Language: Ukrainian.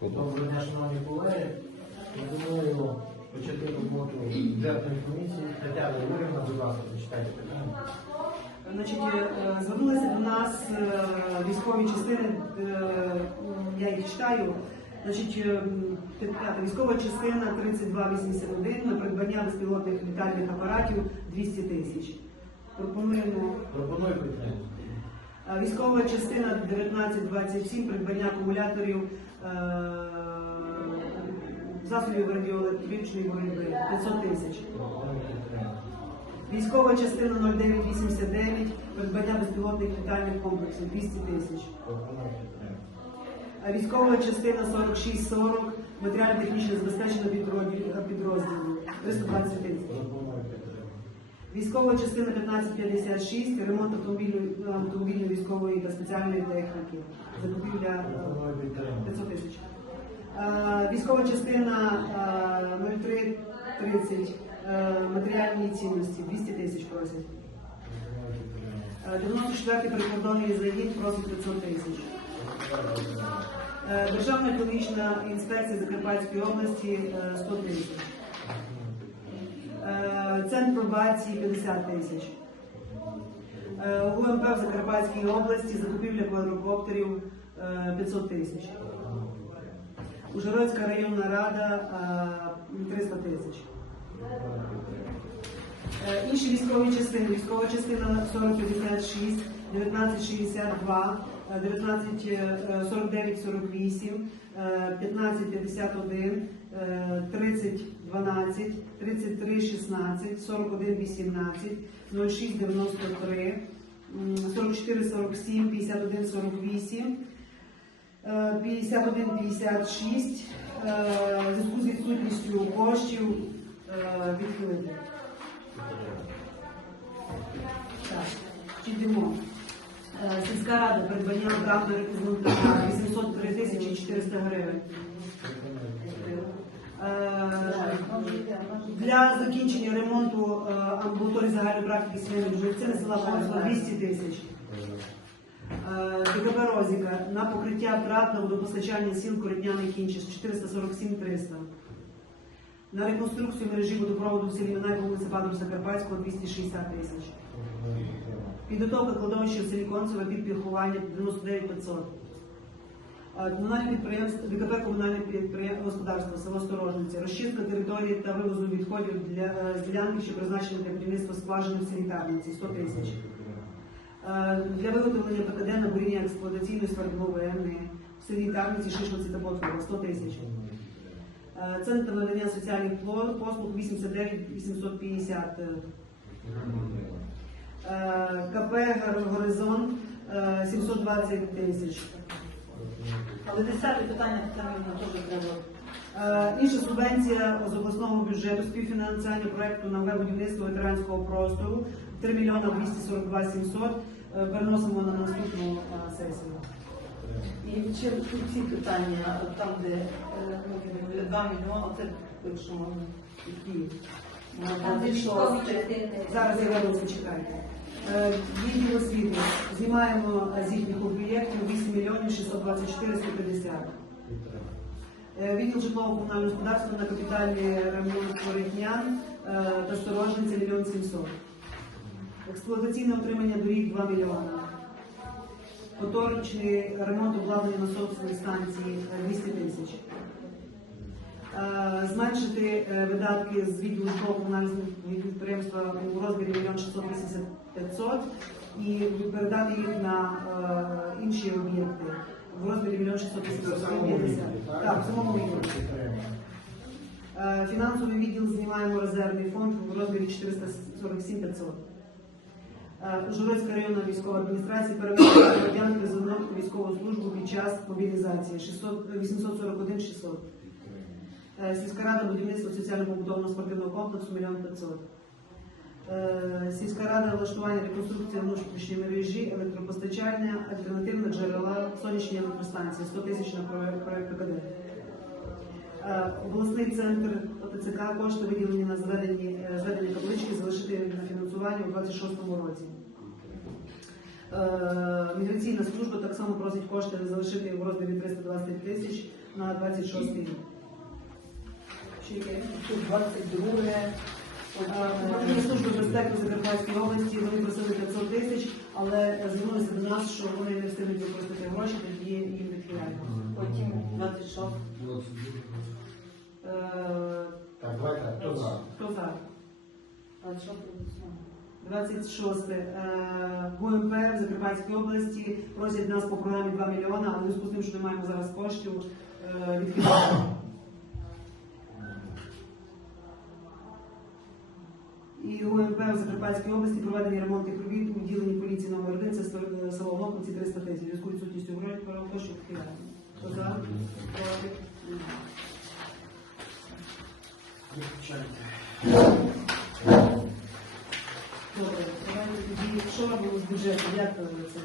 Доброго дня, шановні колеги. Пропоную почати роботу бюджетної комісії. Тетяна Юрівна, будь ласка, зачитайте питання. Значить, е, звернулися до нас е, військові частини, е, я їх читаю. Значить, військова частина 3281 на придбання безпілотних літальних апаратів 200 тисяч. Пропонуємо Пропоную підтримати. Е, військова частина 1927 придбання акумуляторів е, засобів радіоелектричної боротьби 500 тисяч. Військова частина 0989 придбання безпілотних літальних комплексів 200 тисяч. А Військова частина 4640 матеріально-технічне забезпечення підрозділів підрозділу 320 тисяч. Військова частина 1556 ремонт автомобільної військової та спеціальної техніки. Закупівля е, Пропоную підтримати. 500 тисяч. Е, Військова частина е, 0330 е, матеріальні цінності 200 тисяч просять. Пропоную підтримати. Е, 94-й прикордонний загін просить 500 тисяч. Е, Державна екологічна інспекція Закарпатської області е, 100 тисяч. Е, Центр пробації 50 тисяч. Е, УМП в Закарпатській області закупівля квадрокоптерів е, 500 тисяч. Ужгородська районна рада е, 300 тисяч. Е, Інші військові частини. Військова частина 4056, 1962, е, 1949-48, 1551, 3012, 3316, 4118, 0693, 4447, 5148, 5156, е, в зв'язку з відсутністю коштів е, відхилити. Так, йдемо. Е, Сільська рада придбання обратного ремонтажа 803 тисячі 400 гривень. Е, Для закінчення ремонту е, амбулаторії загальної практики сімейної медицини села Павлова 200 тисяч. Е, ДКБ Розіка на покриття втрат на водопостачання сіл Коротняний Кінчис 447 300. На реконструкцію мережі водопроводу в селі Минай вулиця Падов Закарпатського 260 тисяч. Підготовка кладовища в селі Концеве під пірхування 99 500. Е, Комунальне підприємство ДКП комунальне підприємство господарство село Сторожниці, розчистка території та вивозу відходів для е, з ділянки, що призначені для будівництва скважини в селі Тарниці 100 тисяч. Е, Для виготовлення ПКД на буріння експлуатаційної свердловини в селі Тарниці, та Ботвова 100 тисяч. Центр надання соціальних послуг 89 850. е, Е, КП Горизонт е, 720 тисяч. Але десяте питання Тетяна теж треба. Е, Інша субвенція з обласного бюджету співфінансування проекту нове будівництво ветеранського простору 3 мільйона 242 700 е, переносимо на наступну е, сесію. І ще ці питання, там, де е, ну, 2 мільйони, це якщо можна. Які? Зараз я вернуся, чекайте. Е, Відділ освіти. Знімаємо з їхніх об'єктів 8 мільйонів 624 150. Е, Відділ житлово-комунального господарства на капітальний ремонт Порятнян е, та Сторожниця 1 мільйон 700. Експлуатаційне утримання доріг 2 мільйони. Моторичний ремонт обладнання насосної станції е, 200 тисяч. Е, Зменшити е, видатки з відділу житлово-комунального підприємства у розмірі 1 680 500 і передати їх на е, інші об'єкти в розмірі 1 650 Так, в самому відділі. Е, Фінансовий відділ знімаємо резервний фонд в розмірі 447 500. Е, районна військова адміністрація переведення громадян призовних у військову службу під час мобілізації 600, 841 600. Е, Сільська рада будівництва соціально-побудового спортивного комплексу 1 500. Е, Сільська рада влаштування реконструкція внутрішньої мережі, електропостачання, альтернативне джерела, сонячні електростанції 100 тисяч на проект ПКД. Е, Обласний центр ОТЦК кошти виділені на зведені, е, зведення таблички залишити на фінансування у 26-му році. Е, Міграційна служба так само просить кошти залишити в розмірі 320 тисяч на 26 рік. Ще яке? Тут 22 Управління служби безпеки Закарпатської області вони просили 500 тисяч, але звернулися до нас, що вони не встигнуть використати гроші, тоді їм відхиляємо. потім 26. Е, Так, давайте, хто за? Хто за? 26 26. Е, ГУМП в Закарпатській області просять нас по програмі 2 мільйони, але в зв'язку з тим, що не маємо зараз коштів, е, відхиляємо. і ГУНП в Закарпатській області проведені ремонтних робіт у відділенні поліції номер 1 це е, село Локовці 300 тисяч. Зв'язку відсутністю грошей про те, що відхиляємо. Хто за? Добре, давайте тоді, що робимо з бюджету? Як це